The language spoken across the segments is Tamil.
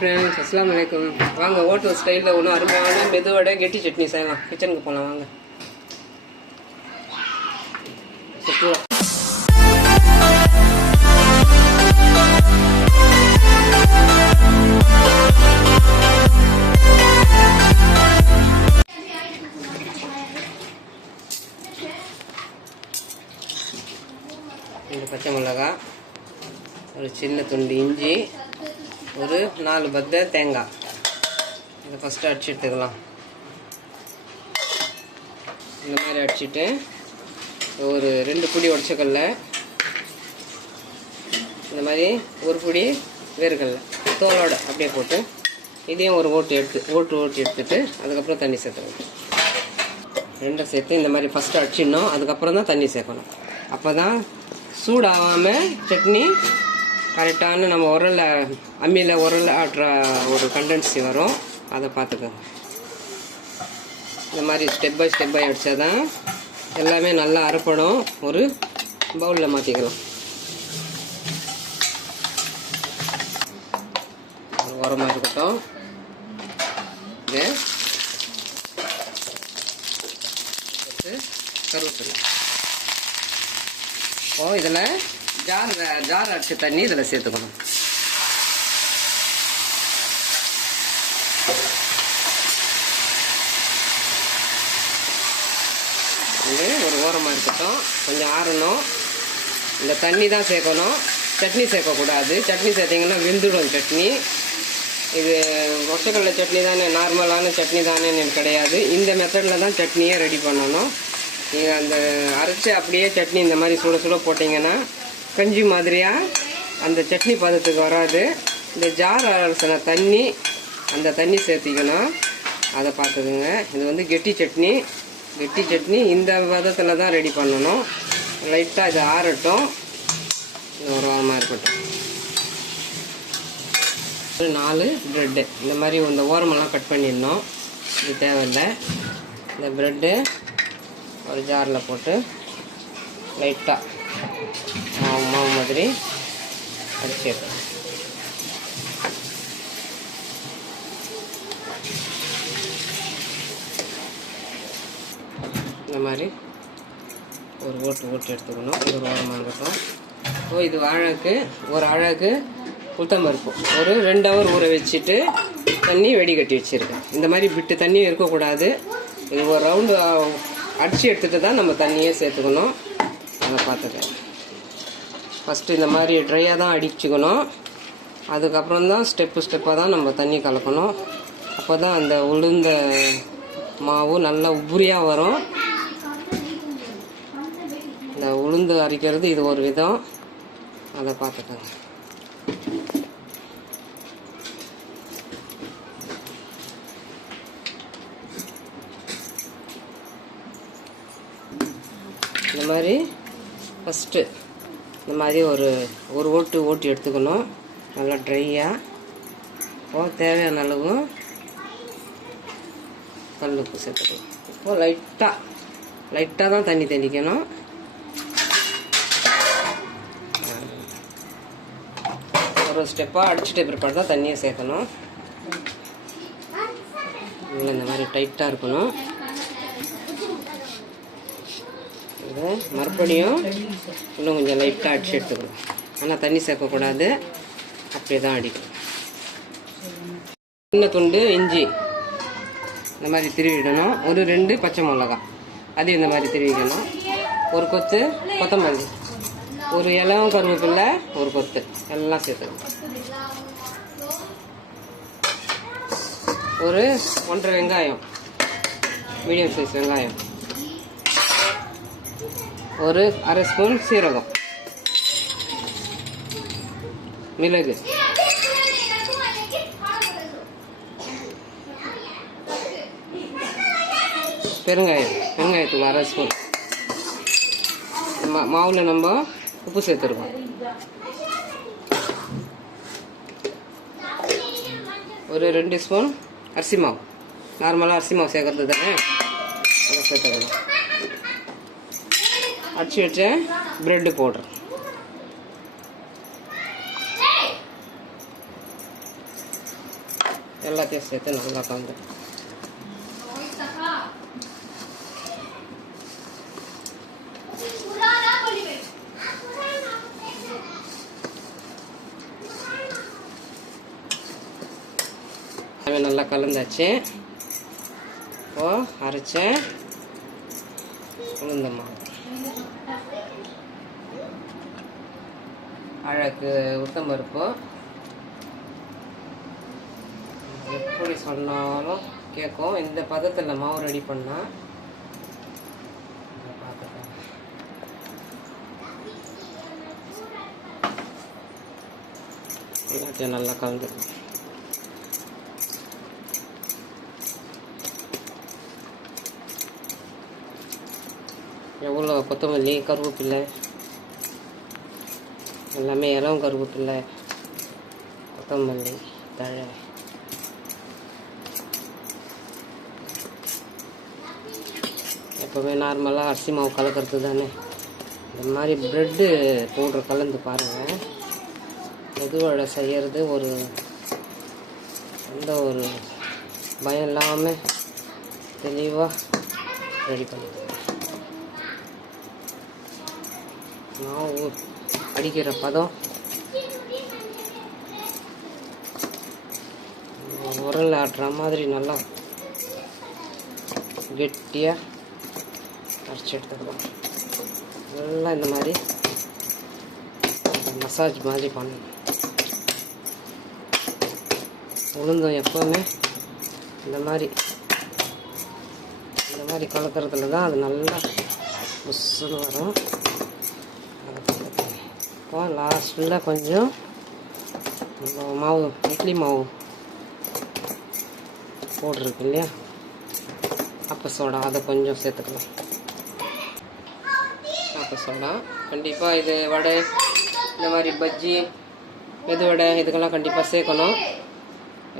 फ्रेंड्स अस्सलाम वालेकुम वांग होटल स्टाइल ஒன்று அருமையான மெதுவடை கெட்டி சட்னி செய்யலாம் கிச்சனுக்கு போலாம் வாங்க இந்த பச்சை மிளகாய் ஒரு சின்ன துண்டு இஞ்சி ஒரு 4 பத்தை தேங்காய் இதை ஃபஸ்ட்டு அடிச்சு எடுத்துக்கலாம். இந்த மாதிரி அடிச்சுட்டு ஒரு 2 புடி உடச்சக்கல்ல, இந்த மாதிரி ஒரு புடி வேர்க்கடலை தோலோடு அப்படியே போட்டு இதையும் ஒரு ஓட்டு எடுத்துட்டு அதுக்கப்புறம் தண்ணி சேர்த்துக்கணும். ரெண்டும் சேர்த்து இந்த மாதிரி ஃபஸ்ட்டு அடிச்சிடணும், அதுக்கப்புறம் தான் தண்ணி சேர்க்கணும். அப்போ தான் சூடாகாமல் சட்னி கரெக்டான நம்ம அம்மியில் உரல் ஆட்டுற ஒரு கண்டென்சி வரும். அதை பார்த்துக்கோங்க. இந்த மாதிரி ஸ்டெப் பை அடித்தா தான் எல்லாமே நல்லா அரைப்படும். ஒரு பவுலில் மாற்றிக்கலாம். உரமாக இருக்கட்டும். இது கருவேப்பிலை. இதில் ஜார் அடிச்ச தண்ணி இதில் சேர்த்துக்கணும். இது ஒரு ஓரமாக இருக்கட்டும், கொஞ்சம் ஆறணும். இந்த தண்ணி தான் சேர்க்கணும், சட்னி சேர்க்கக்கூடாது. சட்னி சேர்த்திங்கன்னா வெந்துடும் சட்னி. இது ஒச்சக்கடலை சட்னி தானே, நார்மலான சட்னி தானே கிடையாது. இந்த மெத்தடில் தான் சட்னியே ரெடி பண்ணணும். நீங்கள் அந்த அரைச்சி அப்படியே சட்னி இந்த மாதிரி சுட போட்டிங்கன்னா கஞ்சி மாதிரியாக அந்த சட்னி பதத்துக்கு வராது. இந்த ஜார் அரைச்சின தண்ணி, அந்த தண்ணி சேர்த்திக்கணும். அதை பார்த்துக்குங்க. இது வந்து கெட்டி சட்னி இந்த பதத்தில் தான் ரெடி பண்ணணும். லைட்டாக இது ஆறட்டும். இது ஒரு வாரமாக இருக்கட்டும். ஒரு 4 ப்ரெட்டு இந்த மாதிரி இந்த ஓரமெல்லாம் கட் பண்ணிடணும். இது தேவையில்லை. இந்த ப்ரெட்டு ஒரு ஜாரில் போட்டு லைட்டாக மாவு மாதிரி அடிச்சிடணும். இந்த மாதிரி ஒரு ஓட்டு எடுத்துக்கணும். இது ஒரு ஓரமாக இருக்கட்டும். இது ஒரு அழகு உளுத்தம்பருப்பு ஒரு 2 ஹவர் ஊற வச்சுட்டு தண்ணி வெடிகட்டி வச்சுருக்கேன். இந்த மாதிரி விட்டு தண்ணி இருக்கக்கூடாது. இது ஒரு ரவுண்டு அடித்து எடுத்துகிட்டு தான் நம்ம தண்ணியே சேர்த்துக்கணும். அதை பார்த்துக்கேன். ஃபஸ்ட்டு இந்த மாதிரி ட்ரையாக தான் அடிச்சுக்கணும். அதுக்கப்புறம் தான் ஸ்டெப்பாக தான் நம்ம தண்ணி கலக்கணும். அப்போ தான் அந்த உளுந்த மாவு நல்லா உபரியாக வரும். இந்த உளுந்து அரைக்கிறது இது ஒரு விதம். அதை பார்த்துக்கோங்க. இந்த மாதிரி ஃபஸ்ட்டு இந்த மாதிரி ஒரு ஓட்டு எடுத்துக்கணும். நல்லா ட்ரையாக. தேவையான அளவு கல்லுப்பு சேர்த்துக்கணும். இப்போது லைட்டாக தான் தண்ணி தெளிக்கணும். ஒரு ஸ்டெப்பாக அடிச்சுட்டு பிற்பாடு தான் தண்ணியை சேர்க்கணும். இந்த மாதிரி டைட்டாக இருக்கணும். இது மறுபடியும் இன்னும் கொஞ்சம் லைட்டாக அடிச்சு எடுத்துக்கணும். ஆனால் தண்ணி சேர்க்கக்கூடாது, அப்படியே தான் அடிக்கணும். சின்ன துண்டு இஞ்சி இந்த மாதிரி திருவிடணும். ஒரு 2 பச்சை மிளகாய் அது இந்த மாதிரி திருவிக்கணும். ஒரு கொத்து கொத்தமல்லி, ஒரு இளம் கருவேப்பிலை, ஒரு கொத்து எல்லாம் சேர்த்துக்கணும். ஒரு 1.5 வெங்காயம், மீடியம் சைஸ் வெங்காயம், ஒரு 1/2 ஸ்பூன் சீரகம், மிளகு, பெருங்காயத்துக்கு 1/2 ஸ்பூன். மாவில் நம்ம உப்பு சேர்த்துருக்கோம். ஒரு 2 ஸ்பூன் அரிசி மாவு, நார்மலாக அரிசி மாவு சேர்க்கறது தானே, அதை சேர்த்துக்கலாம். அடிச்சு வச்ச பிரெட்டு போடுறேன். எல்லாத்தையும் சேர்த்து நல்லா கலந்து நல்லா கலந்தாச்சு. இப்போ அரைச்ச உளுந்த மாவு, அழகு உளுத்தம்பருப்பு, எப்படி சொன்னாலும் கேட்கும். இந்த பதத்தில் மாவு ரெடி பண்ணால் பார்த்துக்கோங்க. எல்லாத்தையும் நல்லா கலந்து எவ்வளோ கொத்தமல்லி, கருவேப்பிலை எல்லாமே இளம் கருவேப்பிலை, கொத்தமல்லி தழை, எப்போவுமே நார்மலாக அரிசி மாவு கலக்கிறது தானே. இந்த மாதிரி ப்ரெட்டு பவுட்ரு கலந்து பாருங்கள். மெதுவடை செய்கிறது எந்த ஒரு பயம் இல்லாமல் தெளிவாக ரெடி பண்ணுது. மாவு அடிக்கிற பதம் உரல் ஆட்டுற மாதிரி நல்லா கெட்டியாக அரைச்சி எடுத்துக்கலாம். நல்லா இந்த மாதிரி மசாஜ் மாதிரி பண்ணணும். உளுந்தம் எப்போவுமே இந்த மாதிரி கலக்கிறதுல தான் அது நல்லா புஷ்ஷுன்னு வரும். இப்போ லாஸ்ட்டில் கொஞ்சம் மாவு, இட்லி மாவு போட்டிருக்கு இல்லையா, அப்ப சோடா, அதை கொஞ்சம் சேர்த்துக்கலாம். அப்ப சோடா கண்டிப்பாக இது வடை, இந்த மாதிரி பஜ்ஜி, மெது வடை இதுக்கெல்லாம் கண்டிப்பாக சேர்க்கணும்.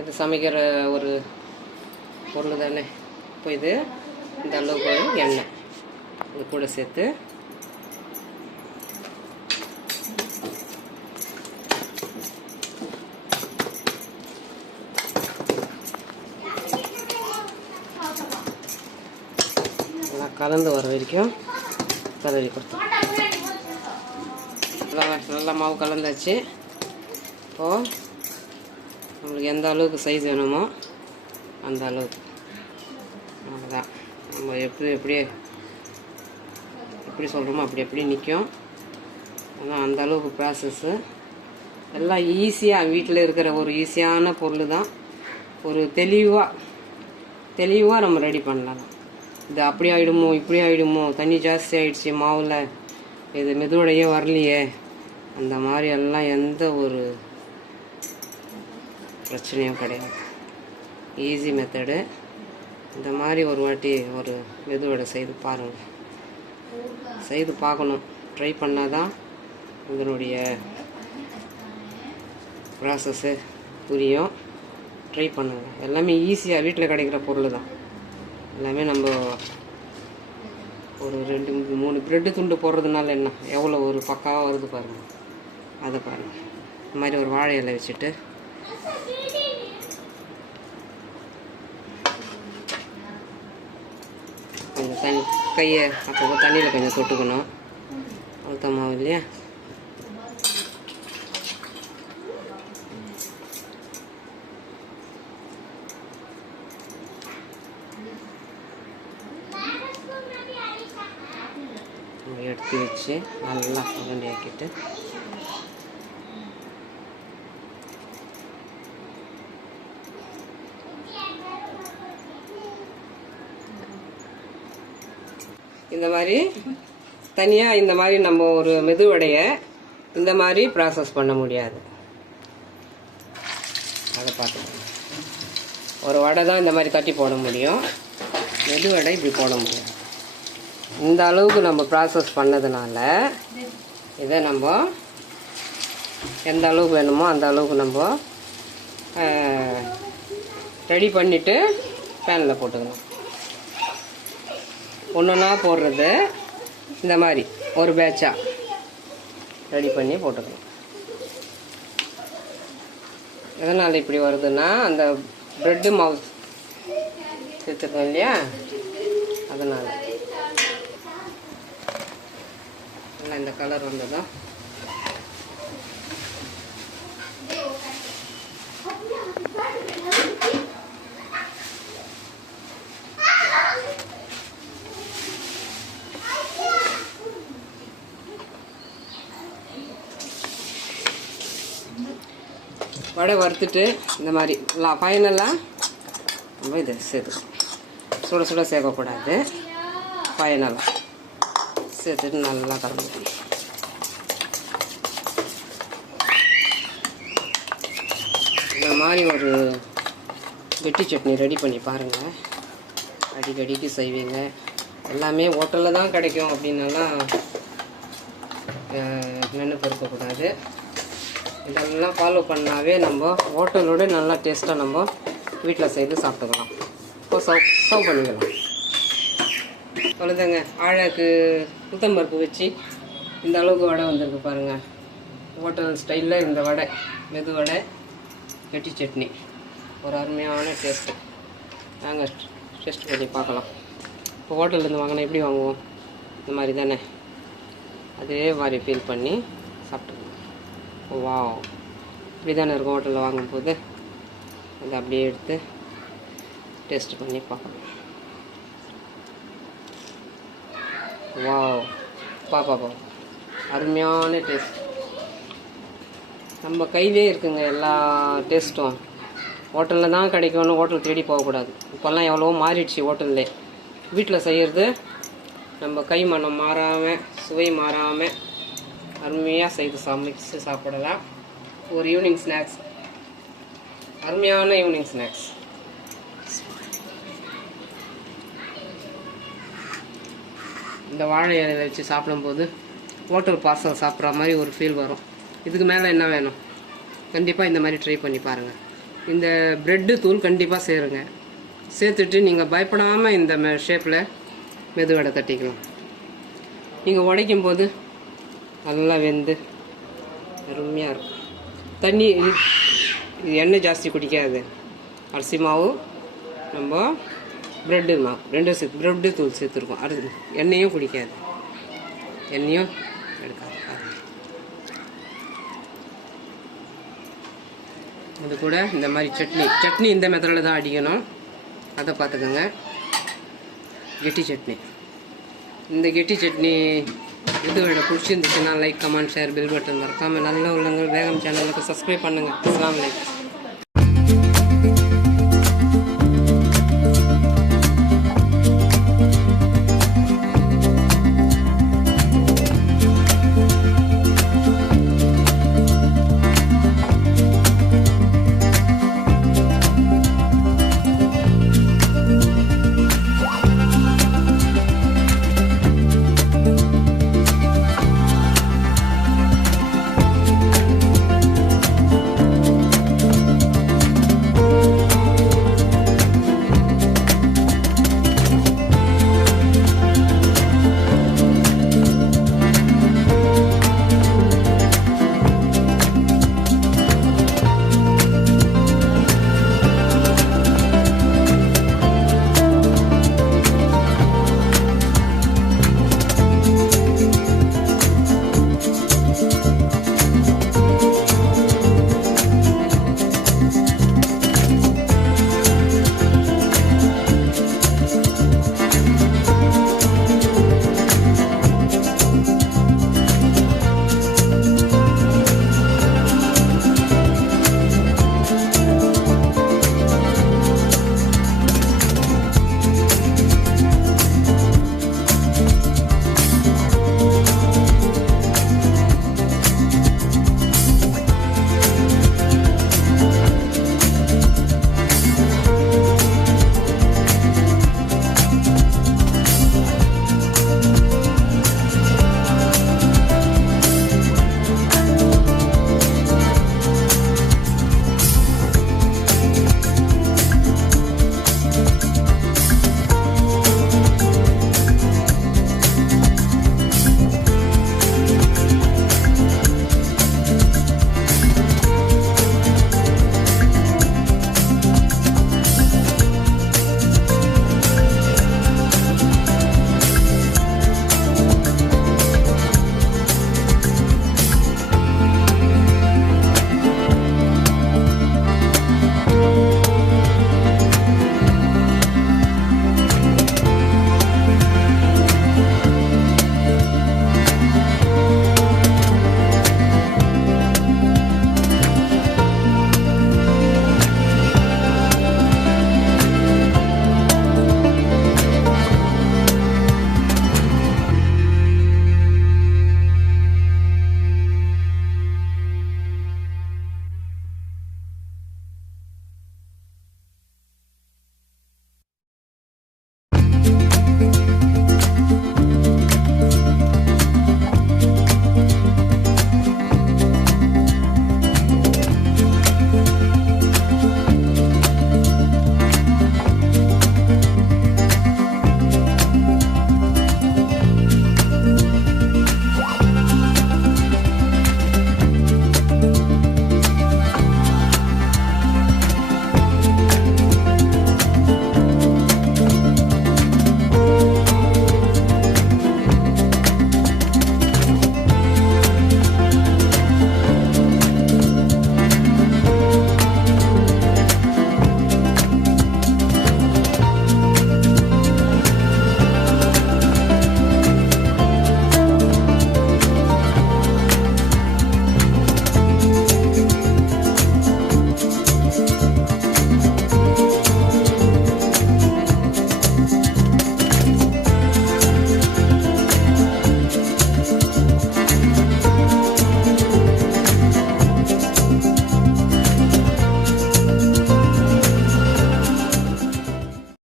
இது சமைக்கிற ஒரு பொருள் தானே. இப்போ இது இந்த அளவுக்கு எண்ணெய் இது கூட சேர்த்து கலந்து வர வரைக்கும் கலரி கொடுத்தோம். நல்லா மாவு கலந்தாச்சு. இப்போது நம்மளுக்கு எந்த அளவுக்கு சைஸ் வேணுமோ அந்த அளவுக்கு அவ்வளோதான். நம்ம எப்படி சொல்கிறோமோ அப்படி நிற்கும். ஆனால் அந்த அளவுக்கு ப்ராசஸ்ஸு எல்லாம் ஈஸியாக வீட்டில் இருக்கிற ஒரு ஈஸியான பொருள் தான். ஒரு தெளிவாக நம்ம ரெடி பண்ணலாம். இது அப்படி ஆகிடுமோ இப்படி ஆகிடுமோ, தண்ணி ஜாஸ்தி ஆகிடுச்சி மாவில், இது மெதுவடையே வரலையே, அந்த மாதிரி எல்லாம் எந்த ஒரு பிரச்சனையும் கிடையாது. Easy method. இந்த மாதிரி ஒரு வாட்டி ஒரு மெதுவடை செய்து பாருங்கள். செய்து பார்க்கணும். ட்ரை பண்ணால் தான் இதனுடைய ப்ராசஸ்ஸு புரியும். ட்ரை பண்ணுங்கள். எல்லாமே ஈஸியாக வீட்டில் கிடைக்கிற பொருள் தான். எல்லாமே நம்ம ஒரு 2-3 ப்ரெட்டு துண்டு போடுறதுனால என்ன எவ்வளோ ஒரு பக்காவாக வருது பாருங்கள். அதை பாருங்கள். இந்த மாதிரி ஒரு வாழை இலை வச்சுட்டு கொஞ்சம் கையை அப்போ தண்ணியில் கொஞ்சம் தொட்டுக்கணும். அழுத்த மாவு இல்லையா. எடுத்து வச்சு நல்லா கரண்டி ஆக்கிட்டு இந்த மாதிரி தனியாக இந்த மாதிரி நம்ம ஒரு மெதுவடையை இந்த மாதிரி ப்ராசஸ் பண்ண முடியாது. அதை பார்த்துக்கோங்க. ஒரு வடை தான் இந்த மாதிரி தட்டி போட முடியும். மெதுவடை இப்படி போட முடியும். இந்த அளவுக்கு நம்ம ப்ராசஸ் பண்ணதுனால இதை நம்ம எந்த அளவுக்கு வேணுமோ அந்த அளவுக்கு நம்ம ரெடி பண்ணிவிட்டு பேனில் போட்டுக்கணும். ஒன்றுன்னா போடுறது இந்த மாதிரி ஒரு பேட்சாக ரெடி பண்ணி போட்டுக்கணும். எதனால் இப்படி வருதுன்னா அந்த ப்ரெட்டு மாவு சேர்த்துருக்கோம் இல்லையா, அதனால் நல்லா இந்த கலர் வந்ததும் வடை வறுத்துட்டு இந்த மாதிரி ஃபைனலாக நம்ம இதை சேர்த்துக்கணும். சுட சுட சேர்க்கக்கூடாது, ஃபைனலாக சேர்த்துட்டு நல்லா கலந்துக்கணும். இந்த மாதிரி ஒரு கெட்டி சட்னி ரெடி பண்ணி பாருங்கள். அடிக்கடிக்கு செய்வீங்க. எல்லாமே ஹோட்டலில் தான் கிடைக்கும் அப்படின்னலாம் நினைப்பு இருக்கக்கூடாது. இதெல்லாம் ஃபாலோ பண்ணாவே நம்ம ஹோட்டலோட நல்லா டேஸ்ட்டாக நம்ம வீட்டில் செய்து சாப்பிட்டுக்கலாம். இப்போ சர்வ் பண்ணிக்கலாம். அவ்வளோதாங்க. ஆழாக்கு உளுத்தம்பருப்பு வச்சு இந்த அளவுக்கு வடை வந்திருக்கு பாருங்கள். ஹோட்டல் ஸ்டைலில் இந்த வடை, மெது வடை, கெட்டி சட்னி, ஒரு அருமையான டேஸ்ட்டு. நாங்கள் டேஸ்ட் பண்ணி பார்க்கலாம். இப்போ ஹோட்டல்லேருந்து வாங்கினா எப்படி வாங்குவோம்? இந்த மாதிரி தானே, அதே மாதிரி ஃபீல் பண்ணி சாப்பிட்டுக்கலாம். வாவ், இப்படி தானே இருக்கும் ஹோட்டலில் வாங்கும்போது. அதை அப்படியே எடுத்து டேஸ்ட் பண்ணி பார்க்கலாம். வாவ், பாப்பா அருமையான டேஸ்ட். நம்ம கையிலே இருக்குங்க எல்லா டேஸ்ட்டும். ஹோட்டலில் தான் கிடைக்கும்னு ஹோட்டல் தேடி போகக்கூடாது. இப்போல்லாம் எவ்வளவோ மாறிடுச்சு ஹோட்டல்லே. வீட்டில் செய்கிறது நம்ம கை மனம் மாறாமல், சுவை மாறாமல் அருமையாக செய்து சமைச்சு சாப்பிடலாம். ஒரு ஈவினிங் ஸ்நாக்ஸ், அருமையான ஈவினிங் ஸ்நாக்ஸ். இந்த வாழை இலையை வச்சு சாப்பிடும்போது ஹோட்டல் பார்சல் சாப்பிட்ற மாதிரி ஒரு ஃபீல் வரும். இதுக்கு மேலே என்ன வேணும்? கண்டிப்பாக இந்த மாதிரி ட்ரை பண்ணி பாருங்கள். இந்த ப்ரெட்டு தூள் கண்டிப்பாக சேருங்க. சேர்த்துட்டு நீங்கள் பயப்படாமல் இந்த ஷேப்பில் மெதுவடை தட்டிக்கலாம். நீங்கள் உடைக்கும் போது நல்லா வெந்து அருமையாக இருக்கும். தண்ணி இது எண்ணெய் ஜாஸ்தி குடிக்காது. அரிசி மாவு, நம்ம ப்ரெட்டு மாவு ரெண்டும் சேர்த்து ப்ரெட்டு தூள் சேர்த்துருக்கோம். எண்ணெயும் குடிக்காது, எண்ணெயும் எடுக்காது. அது கூட இந்த மாதிரி சட்னி இந்த மெத்தடில் தான் அடிக்கணும். அதை பார்த்துக்கோங்க. கெட்டி சட்னி, இந்த கெட்டி சட்னி இது பிடிச்சிருந்துச்சுன்னா like, comment, share, bell button மறக்காமல் நல்ல உள்ளங்கள் வேகம் சேனலுக்கு சப்ஸ்கிரைப் பண்ணுங்கள். அஸ்ஸலாமு அலைக்கும்.